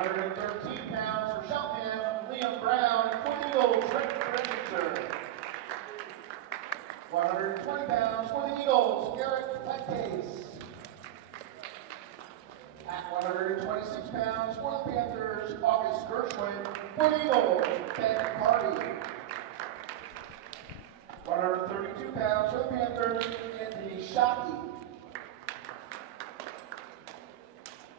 113 pounds for Cheltenham, Liam Brown, for the Eagles, Register. 120 pounds for the Eagles, Garrett Fuentes. At 126 pounds for the Panthers, August Gershwin. For the Eagles, Ben Carty. 132 pounds for the Panthers, Anthony Shockey.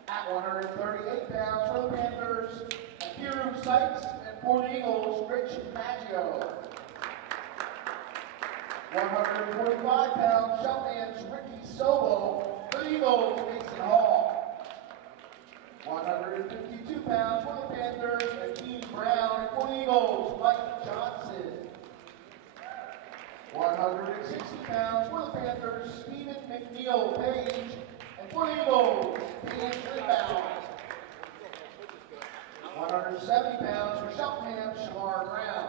At 138 pounds for the Panthers, Akiru Sykes, and for the Eagles, Rich Maggio. 145 pounds, Cheltenham's Ricky Sobo. For the Eagles, Mason Hall. 152 pounds for the Panthers, Akeem Brown. And for the Eagles, Mike Johnson. 160 pounds for the Panthers, Stephen McNeil Page. And for the Eagles, Paige Limbaugh. 170 pounds for Cheltenham, Shamar Brown.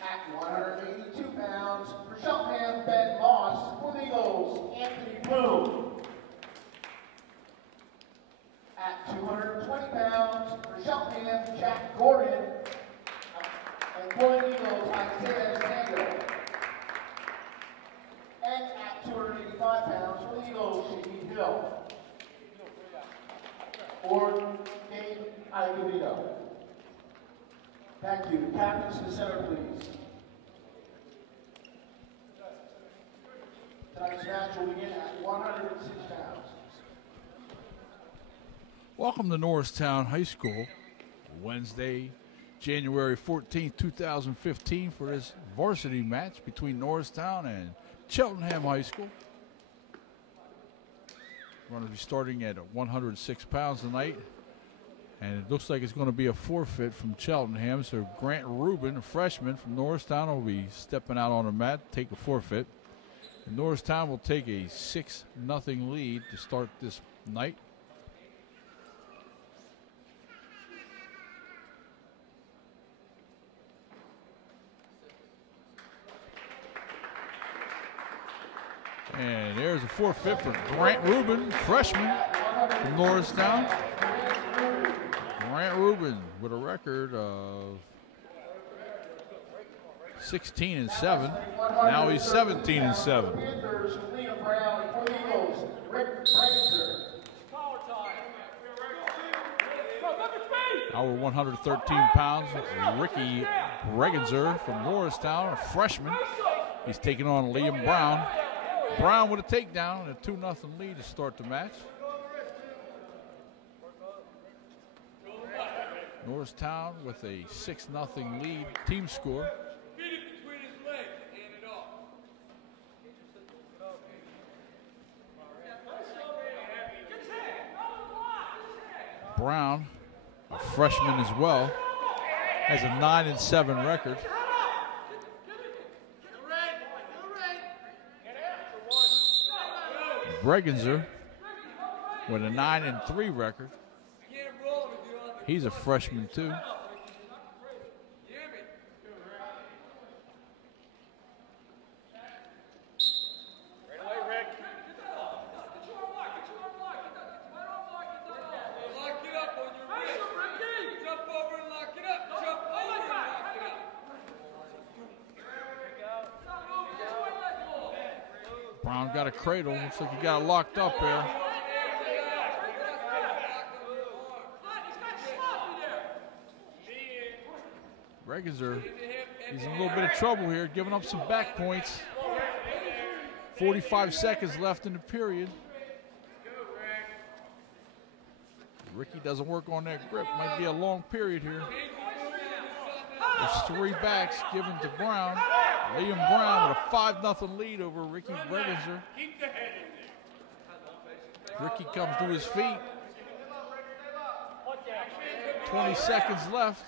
At 182 pounds for Cheltenham, Ben Moss. For the Eagles, Anthony Bloom. At 220 pounds for Cheltenham, Jack Gordon. And for the Eagles, Isaiah Samuel. And at 285 pounds for the Eagles, Shaheen Hill. Or Gabe Aguilito. Thank you. Captains to the center, please. Tonight's match will begin at 106 pounds. Welcome to Norristown High School, Wednesday, January 14th, 2015 for this varsity match between Norristown and Cheltenham High School. We're going to be starting at 106 pounds tonight, and it looks like it's going to be a forfeit from Cheltenham. So Grant Rubin, a freshman from Norristown, will be stepping out on the mat, take a forfeit. And Norristown will take a 6-0 lead to start this night. And there's a forfeit for Grant Rubin, freshman from Norristown. Grant Rubin with a record of 16-7. Now he's 17-7. Our 113 pounds, Ricky Bregenzer from Norristown, a freshman. He's taking on Liam Brown. Brown with a takedown and a 2-0 lead to start the match. Norristown with a 6-0 lead team score. Brown, a freshman as well, has a 9-7 record. Bregenzer with a 9-3 record. He's a freshman too. Brown got a cradle. Looks like he got it locked up there. Bregenzer, he's in a little bit of trouble here, giving up some back points. 45 seconds left in the period. Ricky doesn't work on that grip. Might be a long period here. There's 3 backs given to Brown. Liam Brown with a 5-0 lead over Ricky Bregenzer. Ricky comes to his feet. 20 seconds left.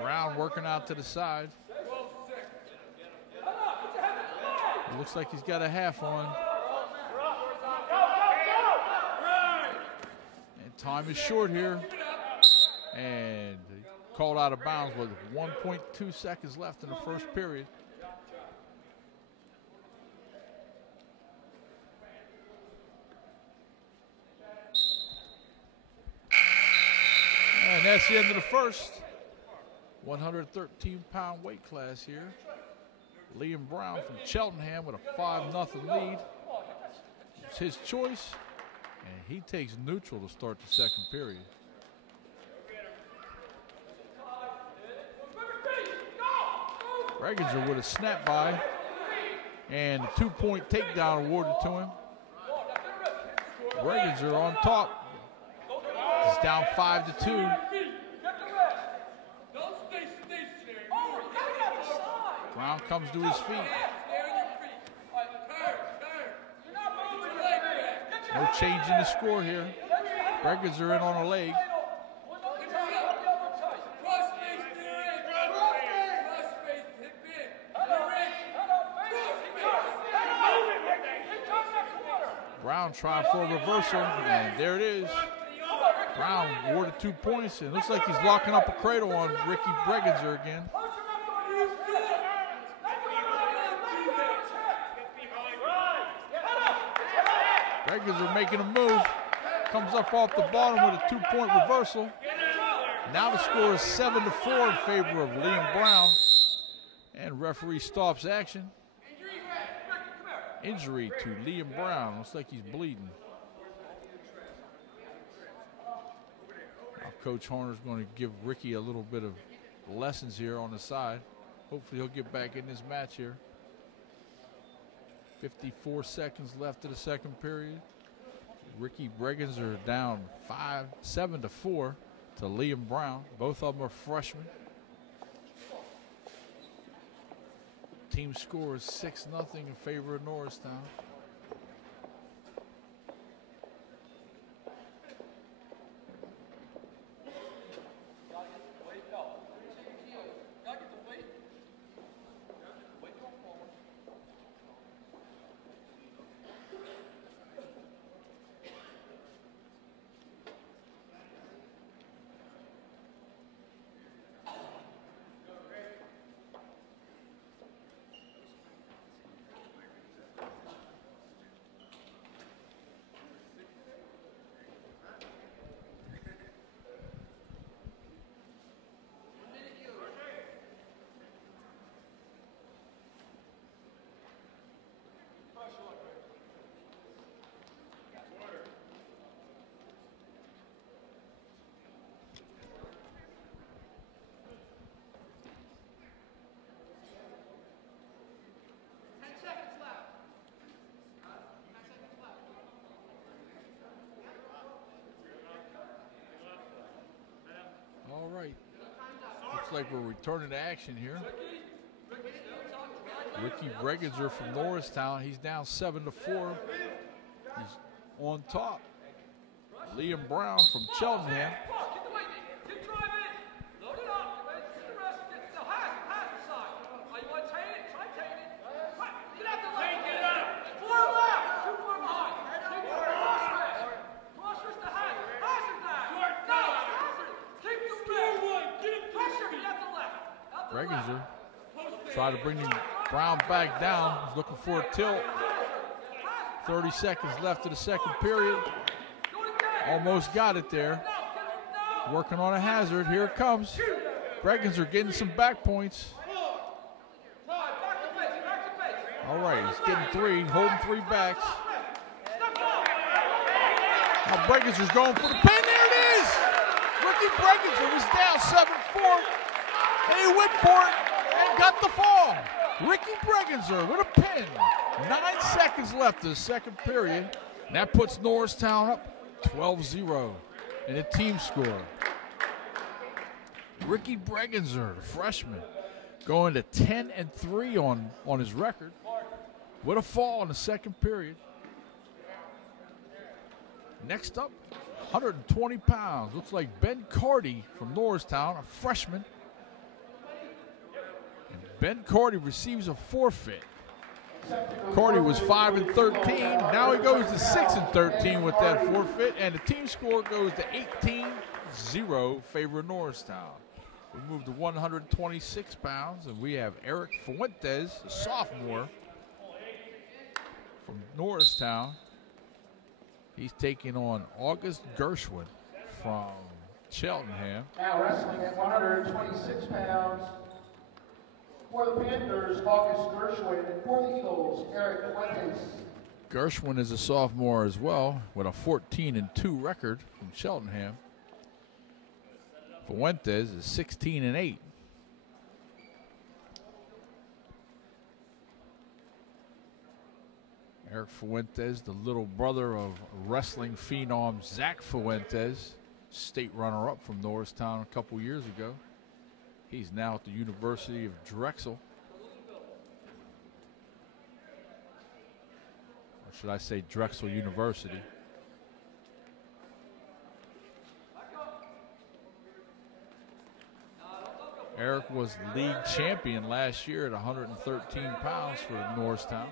Brown working out to the side. It looks like he's got a half on. And time is short here. And called out of bounds with 1.2 seconds left in the first period. And that's the end of the first. 113-pound weight class here. Liam Brown from Cheltenham with a 5-0 lead. It's his choice, and he takes neutral to start the second period. Bregenzer with a snap by, and a 2-point takedown awarded to him. Bregenzer on top. He's down 5-2. Brown comes to his feet. No change in the score here. Bregenzer in on a leg. Brown trying for a reversal, and there it is. Brown awarded 2 points, and it looks like he's locking up a cradle on Ricky Bregenzer again. Bregenzer making a move, comes up off the bottom with a 2-point reversal. Now the score is 7-4 in favor of Liam Brown, and referee stops action. Injury to Liam Brown. Looks like he's bleeding. Now Coach Horner's going to give Ricky a little bit of lessons here on the side. Hopefully he'll get back in this match here. 54 seconds left of the second period. Ricky Bregenzer down 7-4 to Liam Brown. Both of them are freshmen. Team score is 6-0 in favor of Norristown. All right, looks like we're returning to action here. Ricky Bregenzer from Norristown, he's down 7-4. He's on top. Liam Brown from Cheltenham. Bregenzer try to bring Brown back down. He's looking for a tilt. 30 seconds left of the second period. Almost got it there. Working on a hazard. Here it comes. Bregenzer getting some back points. All right, he's getting 3, holding 3 backs. Now Bregenzer's going for the pin. There it is! Ricky Bregenzer was down 7-4. And he went for it and got the fall. Ricky Bregenzer with a pin. 9 seconds left of the second period. And that puts Norristown up 12-0 in the team score. Ricky Bregenzer, the freshman, going to 10-3 on his record with a fall in the second period. Next up, 120 pounds. Looks like Ben Carty from Norristown, a freshman. And Ben Carty receives a forfeit. Carty was 5-13. Now he goes to 6-13 with that forfeit, and the team score goes to 18-0 favor of Norristown. We move to 126 pounds, and we have Eric Fuentes, a sophomore from Norristown. He's taking on August Gershwin from Cheltenham. Now wrestling at 126 pounds. For the Panthers, August Gershwin, and for the Eagles, Eric Fuentes. Gershwin is a sophomore as well, with a 14-2 record from Cheltenham. Fuentes is 16-8. Eric Fuentes, the little brother of wrestling phenom Zach Fuentes, state runner-up from Norristown a couple years ago. He's now at the University of Drexel. Or should I say Drexel University. Eric was league champion last year at 113 pounds for Norristown.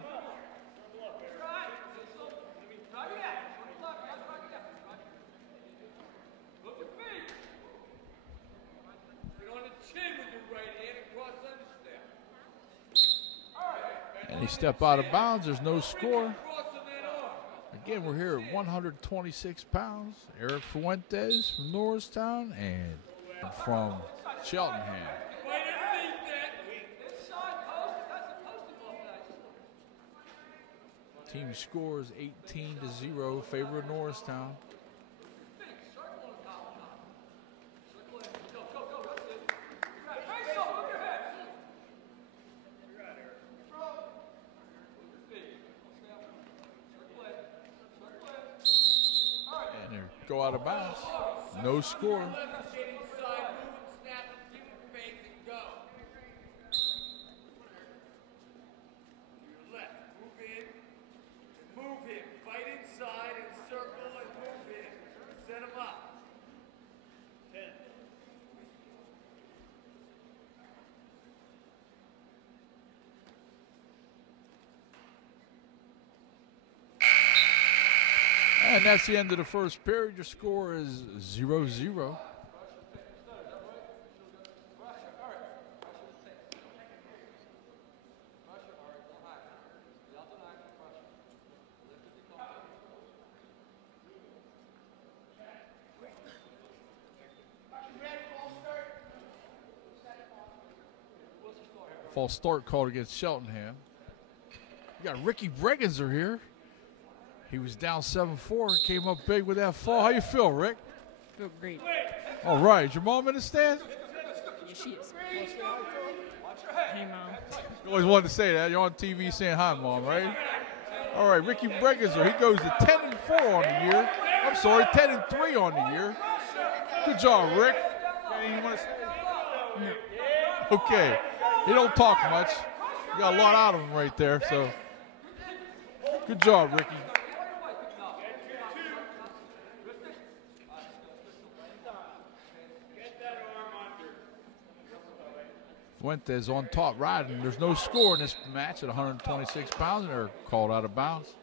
And he stepped out of bounds. There's no score. Again, we're here at 126 pounds. Eric Fuentes from Norristown and from Cheltenham. Team scores 18-0, favor of Norristown. And they go out of bounds. No score. And that's the end of the first period. Your score is 0-0. False start called against Cheltenham. You got Ricky Bregenzer here. He was down 7-4, came up big with that fall. How you feel, Rick? Feel great. All right. Is your mom in the stand? Yeah, she is. Hey, Mom. You always wanted to say that. You're on TV saying hi, Mom, right? All right, Ricky Bregenzer, he goes to 10-4 on the year. I'm sorry, 10-3 on the year. Good job, Rick. Anything you want to say? No. Okay. He don't talk much. You got a lot out of him right there, so good job, Ricky. Fuentes on top riding. There's no score in this match at 126 pounds, and they're called out of bounds.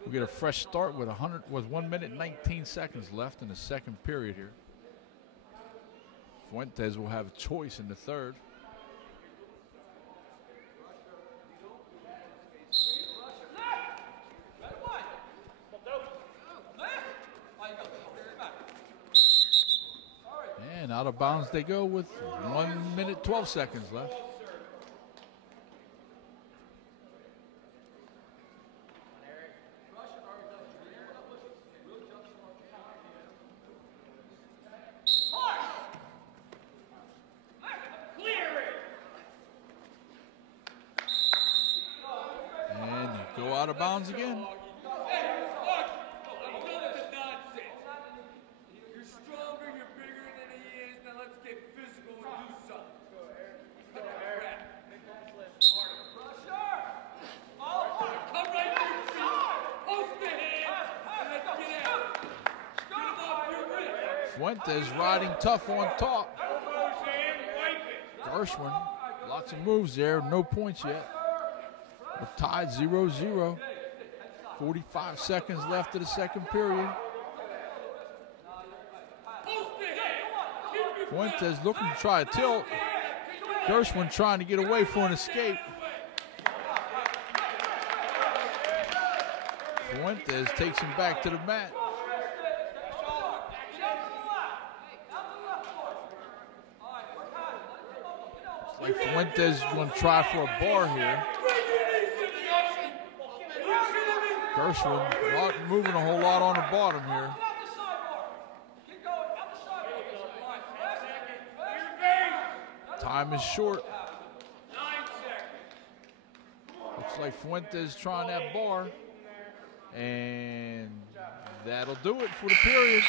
We'll get a fresh start with 1 minute and 19 seconds left in the second period here. Fuentes will have a choice in the third. And out of bounds they go with 1 minute, 12 seconds left. And you go out of bounds again. Fuentes riding tough on top. Gershwin, lots of moves there, no points yet. We're tied 0-0. 45 seconds left of the second period. Fuentes looking to try a tilt. Gershwin trying to get away for an escape. Fuentes takes him back to the mat. Looks like Fuentes is going to try for a bar here. Gershwin not moving a whole lot on the bottom here. Time is short. Looks like Fuentes trying that bar. And that'll do it for the period.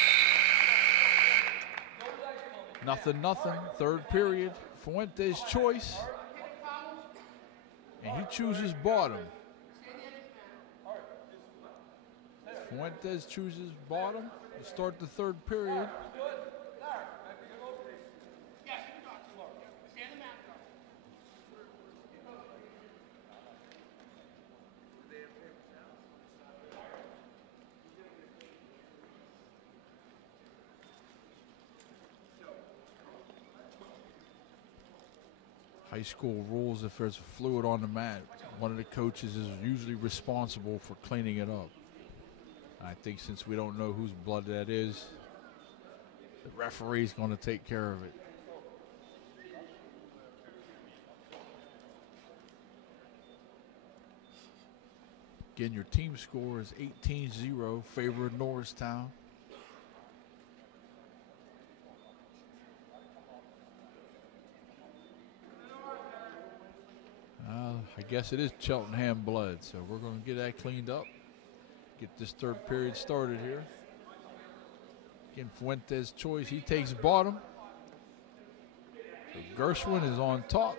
Nothing, nothing. Third period. Fuentes' choice. And he chooses bottom. Fuentes chooses bottom to start the third period. High school rules, if there's fluid on the mat, one of the coaches is usually responsible for cleaning it up. I think since we don't know whose blood that is, the referee's going to take care of it. Again, your team score is 18-0, favor of Norristown. I guess it is Cheltenham blood, so we're going to get that cleaned up. Get this third period started here. Again, Fuentes' choice. He takes bottom. So Gershwin is on top.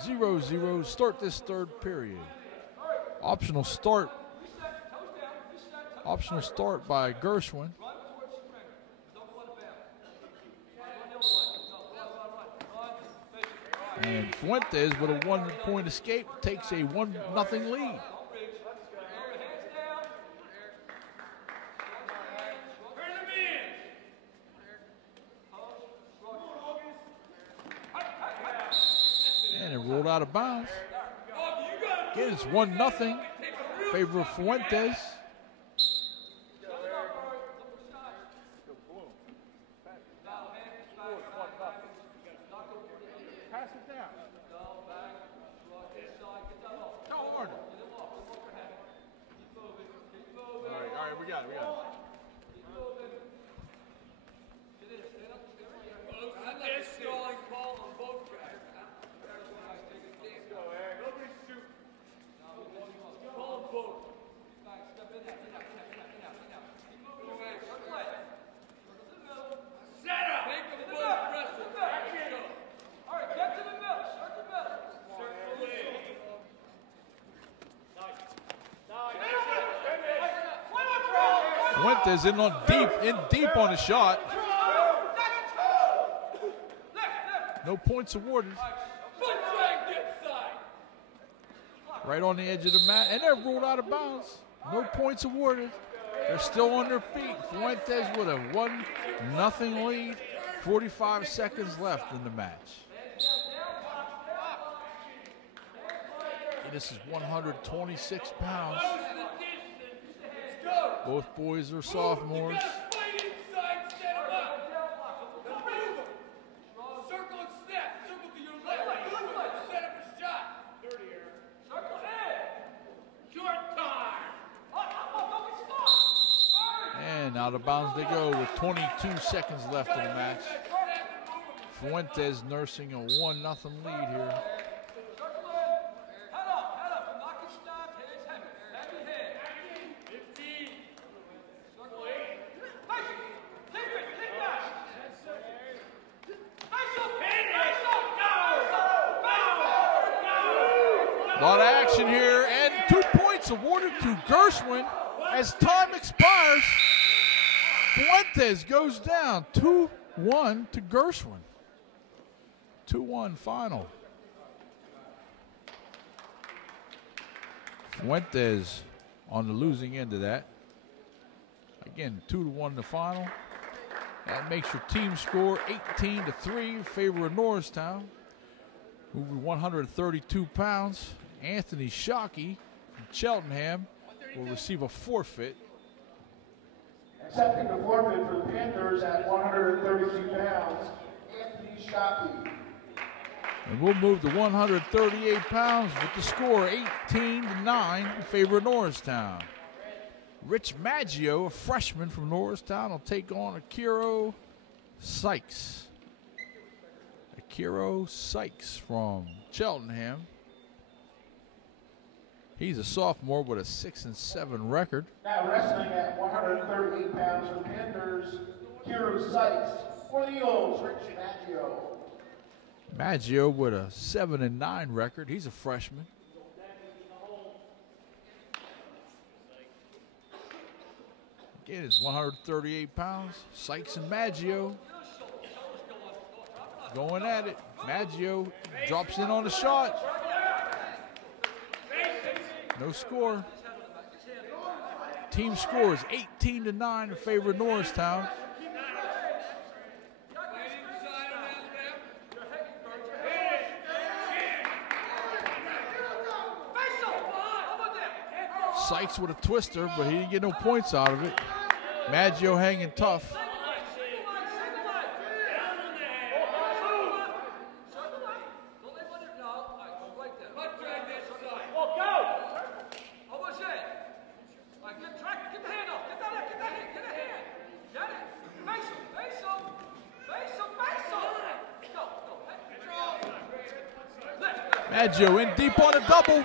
0-0. Start this third period. Optional start. Optional start by Gershwin. And Fuentes, with a 1-point escape, takes a 1-0 lead. And it rolled out of bounds. Again, it's 1-0. Favor of Fuentes. Fuentes in deep on the shot. No points awarded. Right on the edge of the mat, and they're ruled out of bounds. No points awarded. They're still on their feet. Fuentes with a 1-0 lead. 45 seconds left in the match. And this is 126 pounds. Both boys are sophomores. And out of bounds they go with 22 seconds left in the match. Fuentes nursing a 1-0 lead here. A lot of action here, and 2 points awarded to Gershwin as time expires. Fuentes goes down 2-1 to Gershwin. 2-1 final. Fuentes on the losing end of that. Again, 2-1 the final. That makes your team score 18-3 in favor of Norristown. Moving 132 pounds, Anthony Shockey from Cheltenham will receive a forfeit. Accepting the forfeit for the Panthers at 132 pounds, Anthony Shockey. And we'll move to 138 pounds with the score 18-9 in favor of Norristown. Rich Maggio, a freshman from Norristown, will take on Akiro Sykes. Akiro Sykes from Cheltenham. He's a sophomore with a 6-7 record. Now wrestling at 138 pounds for Panthers, Akiro Sykes. For the Eagles, Rich Maggio. Maggio with a 7-9 record. He's a freshman. Again, it's 138 pounds. Sykes and Maggio going at it. Maggio drops in on the shot. No score. Team score is 18-9 in favor of Norristown. Sykes with a twister, but he didn't get no points out of it. Maggio hanging tough. Maggio in deep on a double.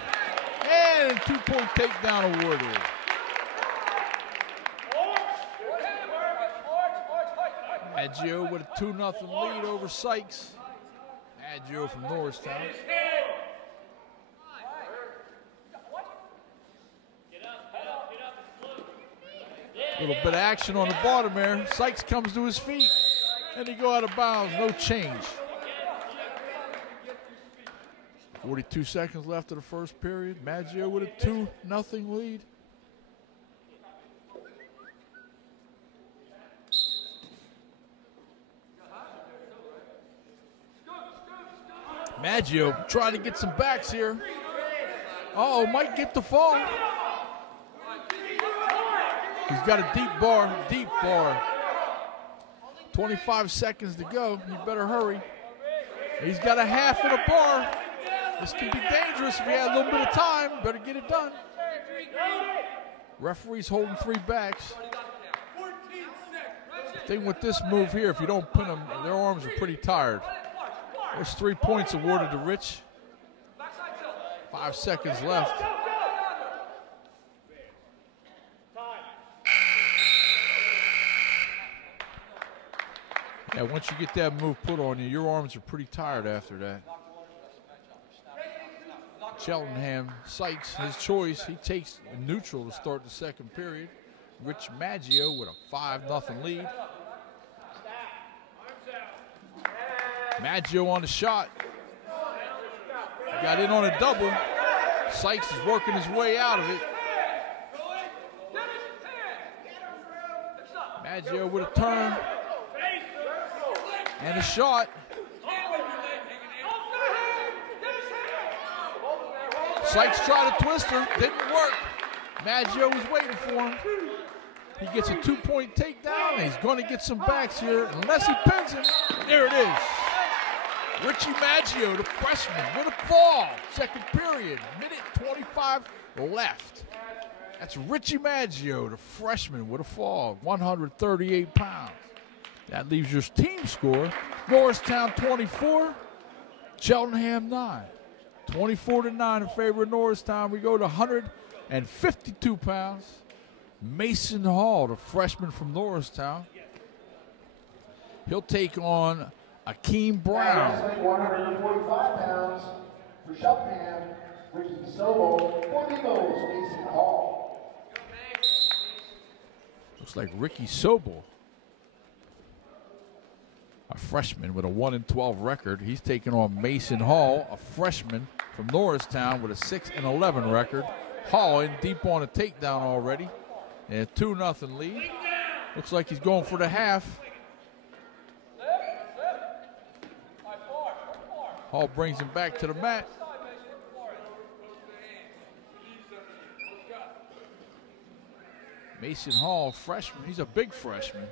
And 2-point takedown awarded. Maggio with a 2-0 lead over Sykes. Maggio from Norristown. Little bit of action on the bottom there. Sykes comes to his feet, and he go out of bounds. No change. 42 seconds left of the first period. Maggio with a 2-0 lead. Maggio trying to get some backs here. Uh-oh, might get the fall. He's got a deep bar. 25 seconds to go. You better hurry. He's got a half of the bar. This can be dangerous if he had a little bit of time. Better get it done. Referee's holding 3 backs. The thing with this move here, if you don't pin them, their arms are pretty tired. There's 3 points awarded to Rich. 5 seconds left. Yeah, once you get that move put on you, your arms are pretty tired after that. Cheltenham, Sykes, his choice. He takes neutral to start the second period. Rich Maggio with a 5-0 lead. Maggio on the shot. Got in on a double. Sykes is working his way out of it. Maggio with a turn. And a shot. Sykes tried a twister, didn't work. Maggio was waiting for him. He gets a 2-point takedown, and he's going to get some backs here, unless he pins him. There it is. Richie Maggio, the freshman, with a fall. Second period, minute 25 left. That's Richie Maggio, the freshman, with a fall, 138 pounds. That leaves your team score. Norristown 24, Cheltenham 9. 24-9 in favor of Norristown. We go to 152 pounds. Mason Hall, the freshman from Norristown. He'll take on Akeem Brown. 145 pounds for Cheltenham, Ricky Sobel. For the Eagles, Mason Hall. Looks like Ricky Sobel, a freshman with a 1-12 record. He's taking on Mason Hall, a freshman from Norristown with a 6-11 record. Hall in deep on a takedown already. And a 2-0 lead. Looks like he's going for the half. Hall brings him back to the mat. Mason Hall, freshman. He's a big freshman.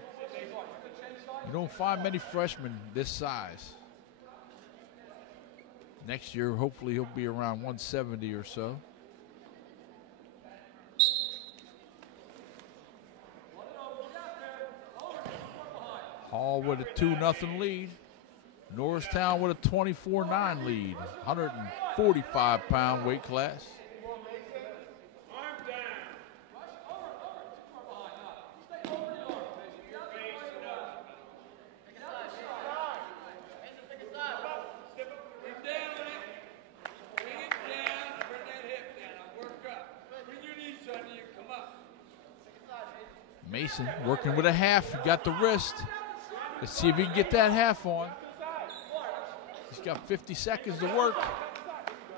You don't find many freshmen this size. Next year, hopefully, he'll be around 170 or so. Hall with a 2-0 lead. Norristown with a 24-9 lead. 145-pound weight class. Mason working with a half. He got the wrist. Let's see if he can get that half on. He's got 50 seconds to work.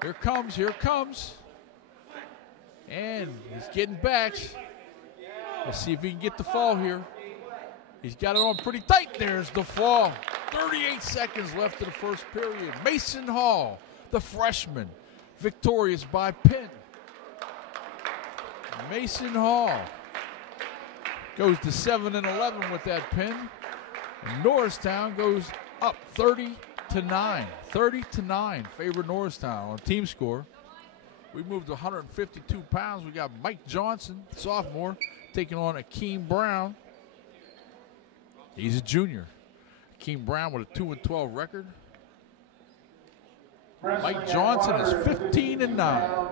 Here it comes, here it comes. And he's getting back. Let's see if he can get the fall here. He's got it on pretty tight. There's the fall. 38 seconds left of the first period. Mason Hall, the freshman, victorious by pin. Mason Hall goes to 7-11 with that pin. And Norristown goes up 30-9. 30-9, favored Norristown on team score. We moved to 152 pounds. We got Mike Johnson, sophomore, taking on Akeem Brown. He's a junior. Akeem Brown with a 2-12 record. Mike Johnson is 15-9.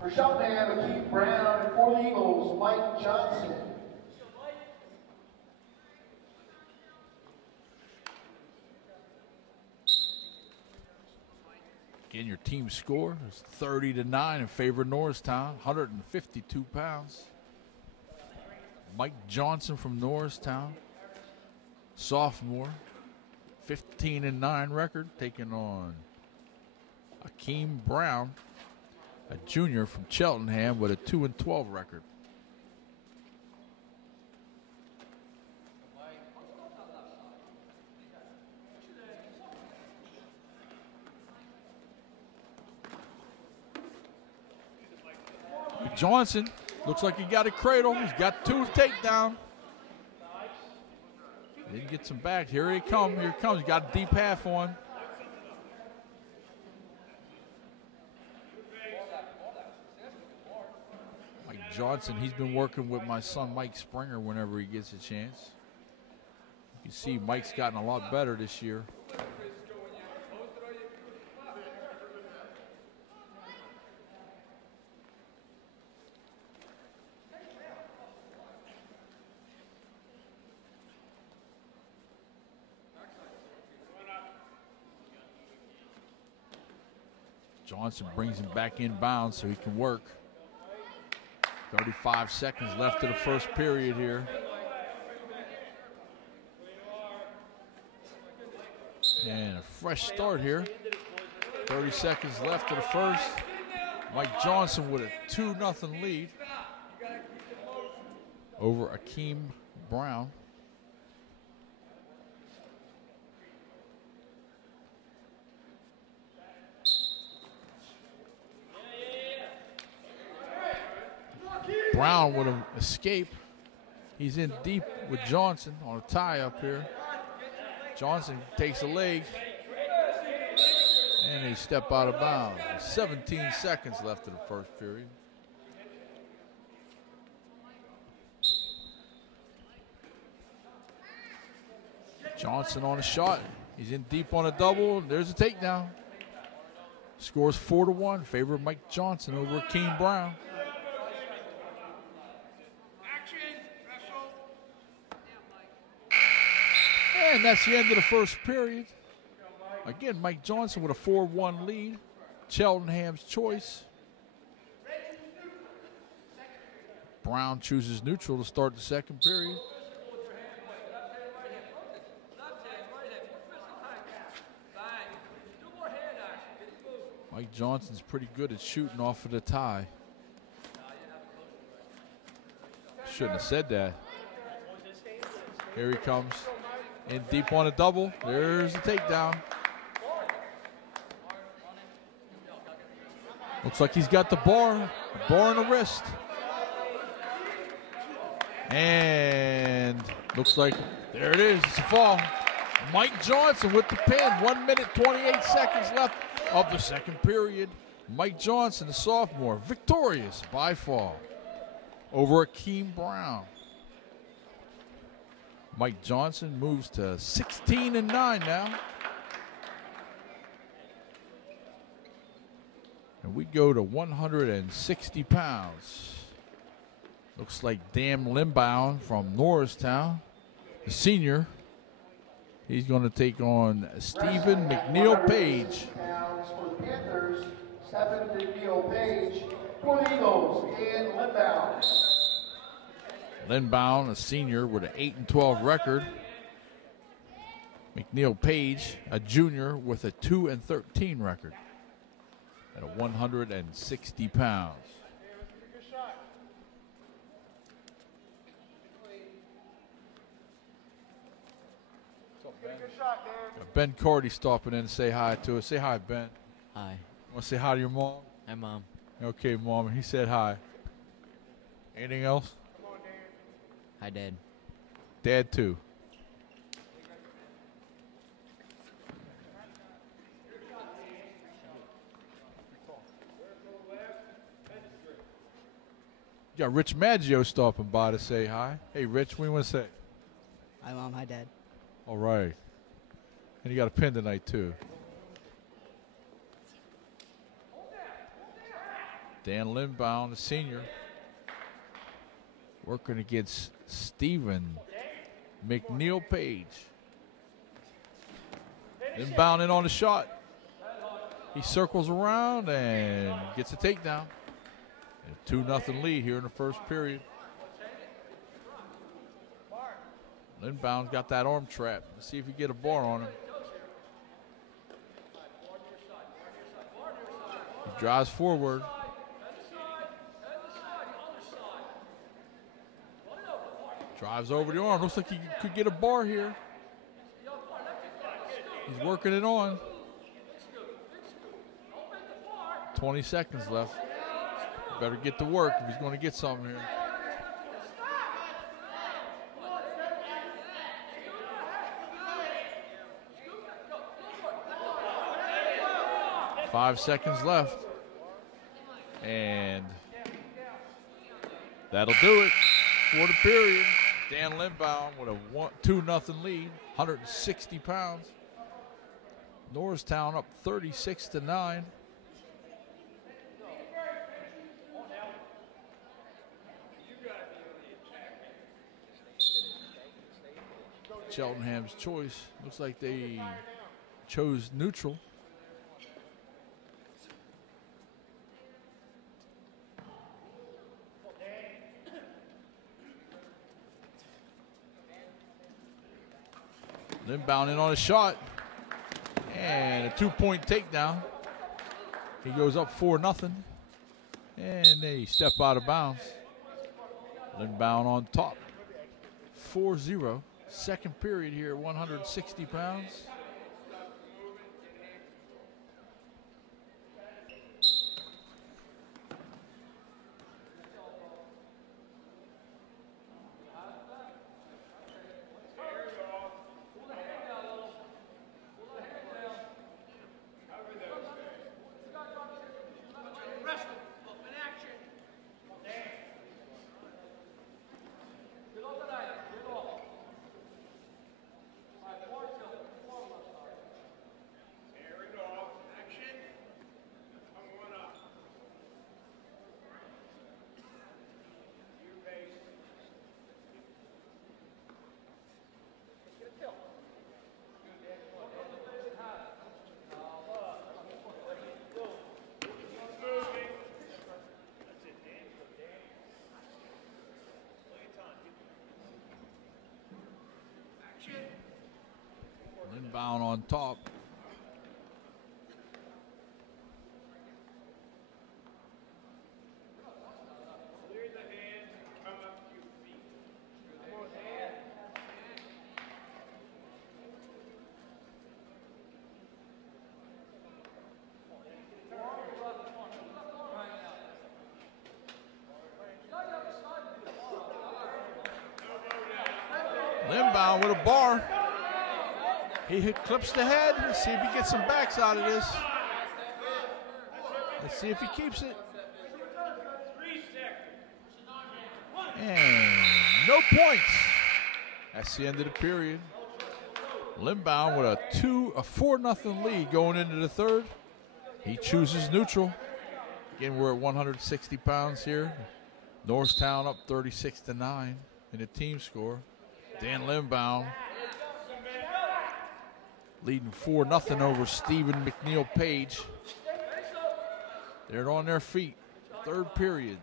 For Cheltenham, Akeem Brown, and for the Eagles, Mike Johnson. Again, your team score is 30-9 in favor of Norristown, 152 pounds. Mike Johnson from Norristown, sophomore, 15-9 record, taking on Akeem Brown, a junior from Cheltenham with a 2-12 record. Johnson looks like he got a cradle. He's got 2 takedown. Didn't get some back. Here he comes. Here he comes. He got a deep half on. Mike Johnson, he's been working with my son Mike Springer whenever he gets a chance. You can see Mike's gotten a lot better this year. Johnson brings him back in bounds so he can work. 35 seconds left of the first period here. And a fresh start here. 30 seconds left of the first. Mike Johnson with a 2-0 lead over Akeem Brown. Brown with an escape. He's in deep with Johnson on a tie up here. Johnson takes a leg. And they step out of bounds. 17 seconds left of the first period. Johnson on a shot. He's in deep on a double. There's a takedown. Scores 4-1. Favor of Mike Johnson over Akeem Brown. And that's the end of the first period. Again, Mike Johnson with a 4-1 lead. Cheltenham's choice. Brown chooses neutral to start the second period. Mike Johnson's pretty good at shooting off of the tie. Shouldn't have said that. Here he comes. In deep on a double. There's the takedown. Looks like he's got the bar in the wrist. And looks like there it is. It's a fall. Mike Johnson with the pin. 1 minute, 28 seconds left of the second period. Mike Johnson, the sophomore, victorious by fall over Akeem Brown. Mike Johnson moves to 16-9 now. And we go to 160 pounds. Looks like Dan Limbaum from Norristown, the senior. He's going to take on Stephen McNeil Page. For the Panthers, Stephen McNeil Page. For the Eagles, Dan Limbaum. Limbaum, a senior with an 8-12 record. McNeil Page, a junior with a 2-13 record at 160 pounds. Ben Carty stopping in to say hi to us. Say hi, Ben. Hi. Want to say hi to your mom? Hi, Mom. Okay, Mom. He said hi. Anything else? Hi, Dad. Dad, too. You got Rich Maggio stopping by to say hi. Hey, Rich, what do you want to say? Hi, Mom. Hi, Dad. All right. And you got a pin tonight, too. Dan Limbaum, the senior, working against Stephen McNeil Page. Limbaum in on the shot. He circles around and gets a takedown. A 2-0 lead here in the first period. Limbaum's got that arm trap. Let's see if he get a bar on him. He drives forward. Drives over the arm. Looks like he could get a bar here. He's working it on. 20 seconds left. Better get to work if he's going to get something here. Five seconds left. And that'll do it for the period. Dan Limbaum with a 2-0 lead, 160 pounds. Norristown up 36-9. Cheltenham's choice. Looks like they chose neutral. Limbaum in on a shot. And a 2-point takedown. He goes up 4-0. And they step out of bounds. Limbaum on top. 4-0. Second period here, 160 pounds. Limbaum on top. Limbaugh with a bar. He clips the head. Let's see if he gets some backs out of this. Let's see if he keeps it. And no points. That's the end of the period. Limbaugh with a 4-0 lead going into the third. He chooses neutral. Again, we're at 160 pounds here. Norristown up 36-9 in the team score. Dan Limbaugh leading 4-0 over Stephen McNeil Page. They're on their feet. Third period.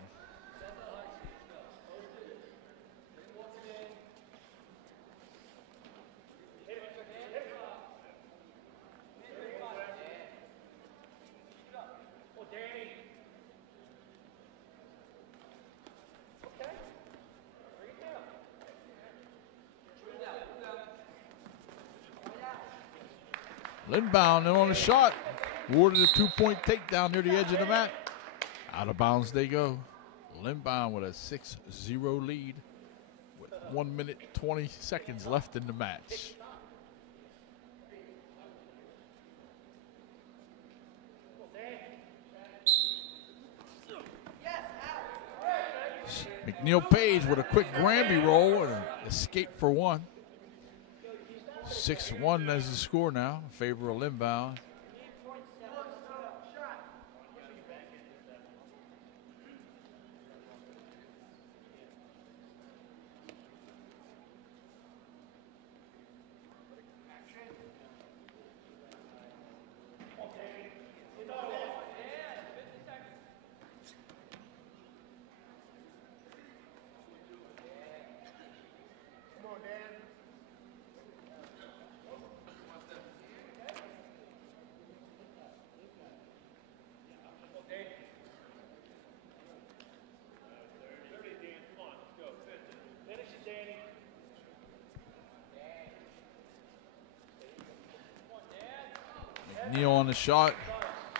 Limbaugh in on the shot. Awarded a 2-point takedown near the edge of the mat. Out of bounds they go. Limbaugh with a 6-0 lead with 1 minute 20 seconds left in the match. McNeil Page with a quick Granby roll and an escape for one. 6-1 as the score now in favor of Limbaugh. McNeil on the shot.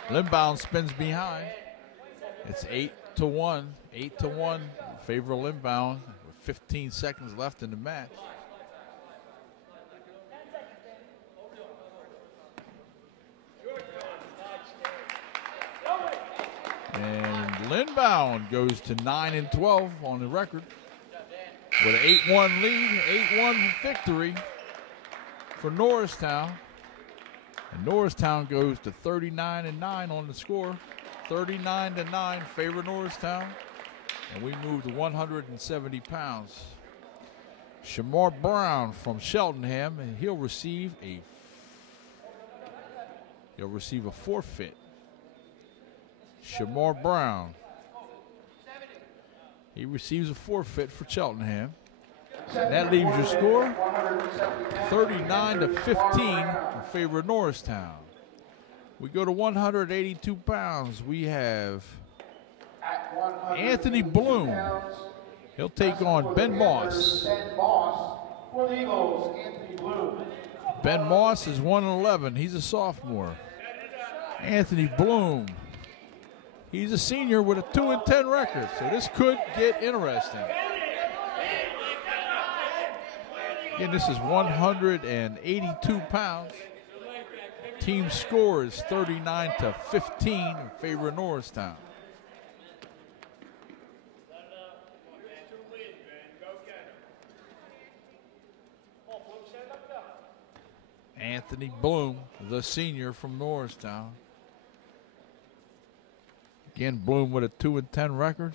Limbaugh spins behind. It's 8-1. 8-1 in favor of Limbaugh with 15 seconds left in the match. And Limbaugh goes to 9-12 on the record with an 8-1 lead, 8-1 victory for Norristown. And Norristown goes to 39-9 on the score. 39-9 favor Norristown. And we move to 170 pounds. Shamar Brown from Cheltenham, and he'll receive a forfeit. Shamar Brown. He receives a forfeit for Cheltenham. And that leaves your score 39-15 in favor of Norristown. We go to 182 pounds. We have Anthony Bloom. He'll take on Ben Moss. Ben Moss is 111. He's a sophomore. Anthony Bloom, he's a senior with a 2-10 record, so this could get interesting. Again, this is 182 pounds. Team score is 39-15 in favor of Norristown. Anthony Bloom, the senior from Norristown. Again, Bloom with a 2-10 record.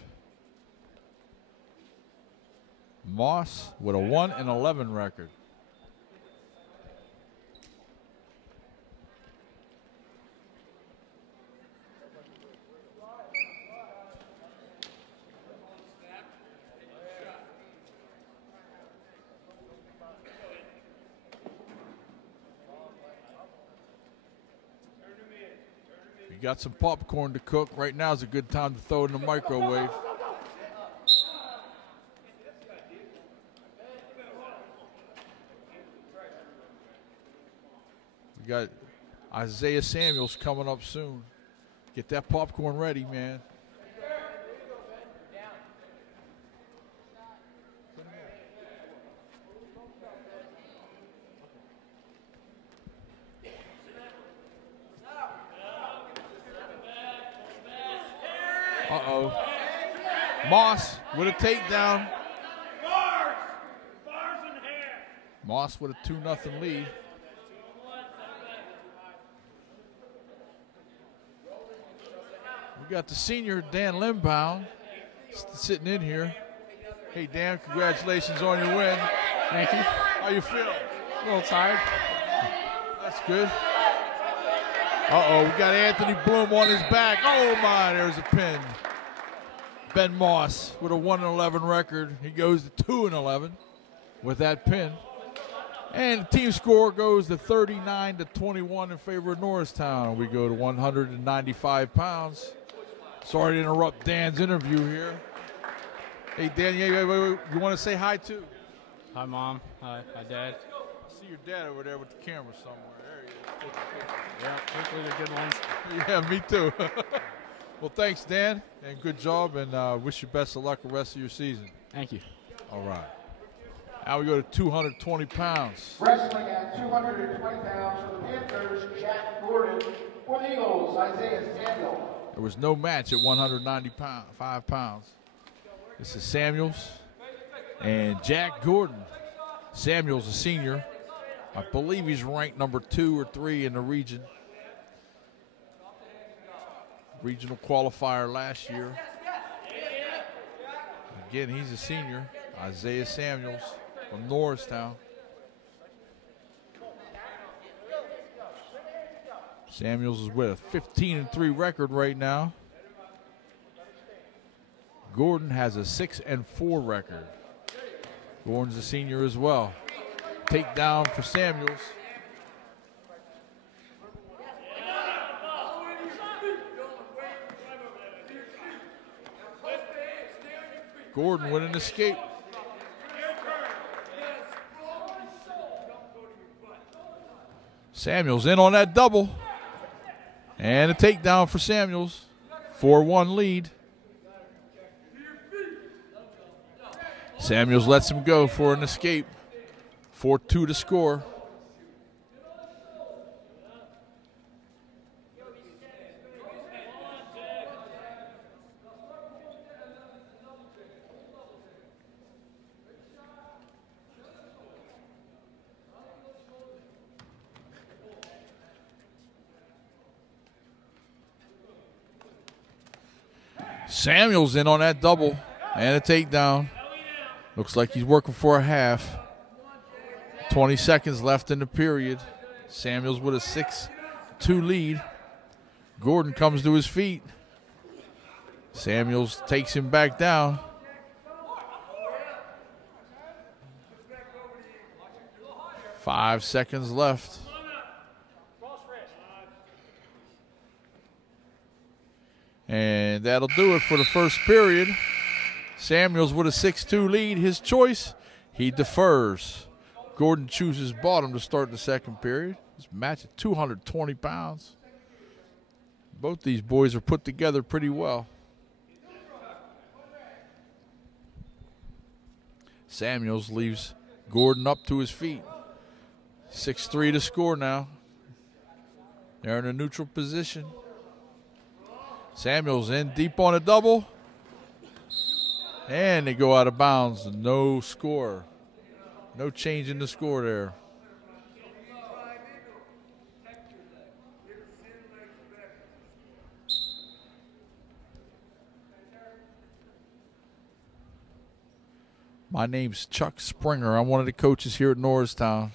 Moss with a 1-11 record. You got some popcorn to cook. Right now is a good time to throw it in the microwave. We got Isaiah Samuels coming up soon. Get that popcorn ready, man. Uh-oh. Moss with a takedown. Moss with a 2-0 lead. We got the senior, Dan Limbaum, sitting in here. Hey, Dan, congratulations on your win. Thank you. How you feeling? A little tired. That's good. Uh-oh, we got Anthony Bloom on his back. Oh, my, there's a pin. Ben Moss with a 1-11 record. He goes to 2-11 with that pin. And the team score goes to 39-21 in favor of Norristown. We go to 195 pounds. Sorry to interrupt Dan's interview here. Hey, Dan, you want to say hi, too? Hi, Mom. Hi, Dad. I see your dad over there with the camera somewhere. There he is. Yeah, hopefully they're good ones. Yeah, me too. Well, thanks, Dan, and good job, and wish you best of luck the rest of your season. Thank you. All right. Now we go to 220 pounds. Wrestling at 220 pounds for the Panthers, Jack Gordon. For the Eagles, Isaiah Samuel. There was no match at 195 pounds. This is Samuels and Jack Gordon. Samuels a senior. I believe he's ranked number 2 or 3 in the region. Regional qualifier last year. Again, he's a senior. Isaiah Samuels from Norristown. Samuels is with a 15-3 record right now. Gordon has a 6-4 record. Gordon's a senior as well. Takedown for Samuels. Gordon with an escape. Samuels in on that double. And a takedown for Samuels. 4-1 lead. Samuels lets him go for an escape. 4-2 to score. Samuels in on that double and a takedown. Looks like he's working for a half. 20 seconds left in the period. Samuels with a 6-2 lead. Gordon comes to his feet. Samuels takes him back down. Five seconds left. And that'll do it for the first period. Samuels with a 6-2 lead. His choice, he defers. Gordon chooses bottom to start the second period. This match at 220 pounds. Both these boys are put together pretty well. Samuels leaves Gordon up to his feet. 6-3 to score now. They're in a neutral position. Samuels in deep on a double. And they go out of bounds. No score. No change in the score there. My name's Chuck Springer. I'm one of the coaches here at Norristown.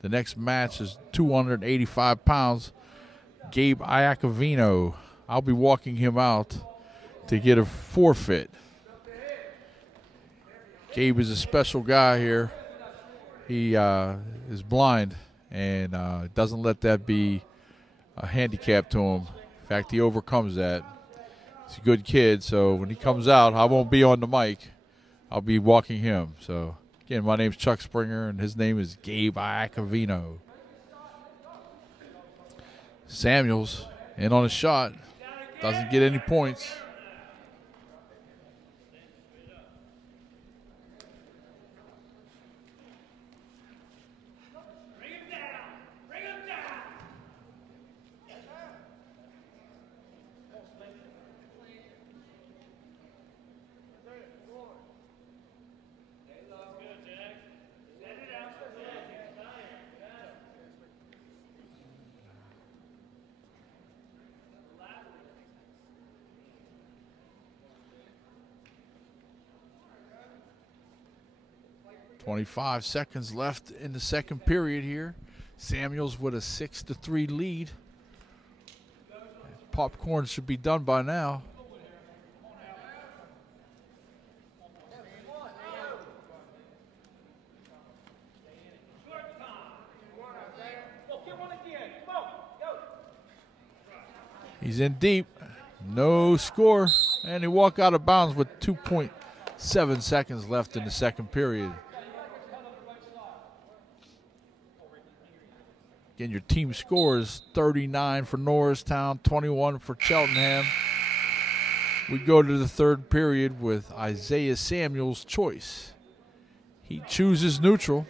The next match is 285 pounds. Gabe Iacovino. I'll be walking him out to get a forfeit. Gabe is a special guy here. He is blind and doesn't let that be a handicap to him. In fact, he overcomes that. He's a good kid, so when he comes out, I won't be on the mic. I'll be walking him. So, again, my name's Chuck Springer, and his name is Gabe Iacovino. Samuels in on a shot. Doesn't get any points. 25 seconds left in the second period here. Samuels with a 6-3 lead. Popcorn should be done by now. He's in deep. No score. And he walked out of bounds with 2.7 seconds left in the second period. Again, your team score is 39 for Norristown, 21 for Cheltenham. We go to the third period with Isaiah Samuels' choice. He chooses neutral.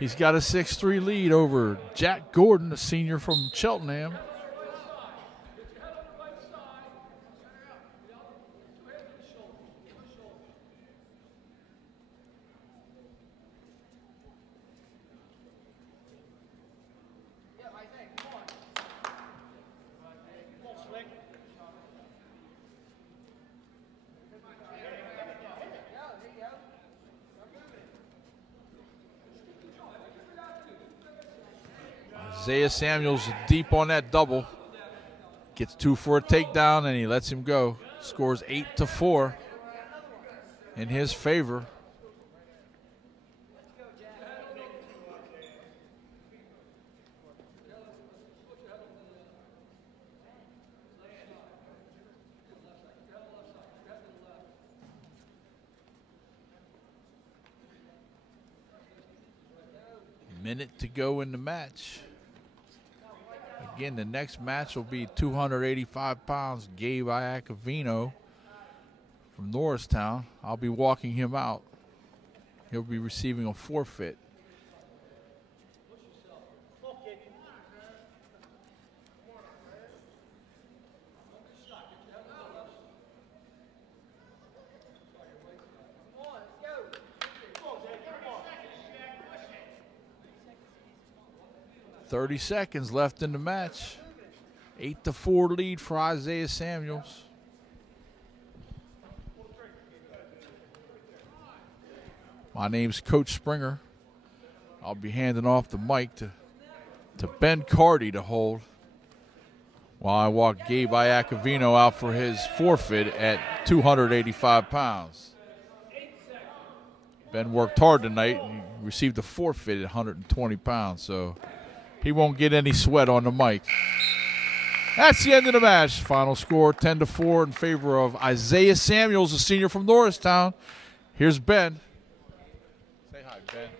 He's got a 6-3 lead over Jack Gordon, a senior from Cheltenham. Isaiah Samuels deep on that double. Gets 2 for a takedown, and he lets him go. Scores 8-4 in his favor. Minute to go in the match. Again, the next match will be 285 pounds, Gabe Iacovino from Norristown. I'll be walking him out. He'll be receiving a forfeit. .30 seconds left in the match. 8-4 lead for Isaiah Samuels. My name's Coach Springer. I'll be handing off the mic to Ben Cardy to hold while I walk Gabe Iacovino out for his forfeit at 285 pounds. Ben worked hard tonight and he received a forfeit at 120 pounds, so he won't get any sweat on the mic. That's the end of the match. Final score 10-4 in favor of Isaiah Samuels, a senior from Norristown. Here's Ben. Say hi, Ben.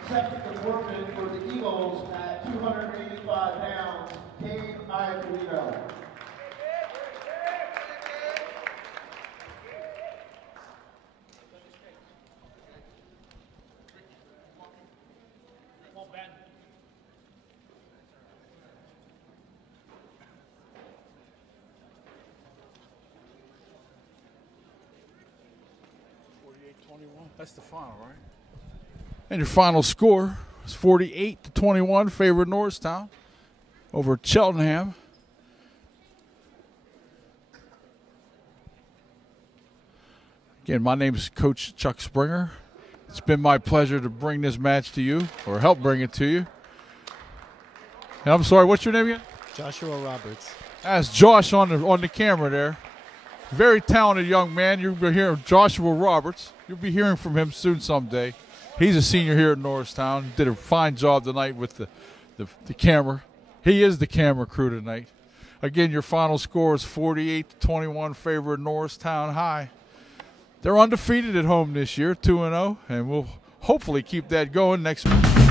Accepting the forfeit for the Eagles at 285 pounds, Gabe Iacovino. That's the final, right? And your final score is 48-21, favor of Norristown over Cheltenham. Again, my name is Coach Chuck Springer. It's been my pleasure to bring this match to you, or help bring it to you. And I'm sorry, what's your name again? Joshua Roberts. That's Josh on the camera there. Very talented young man. You'll be hearing Joshua Roberts. You'll be hearing from him soon someday. He's a senior here at Norristown. Did a fine job tonight with the camera. He is the camera crew tonight. Again, your final score is 48-21, favor of Norristown High. They're undefeated at home this year, 2-0, and we'll hopefully keep that going next week.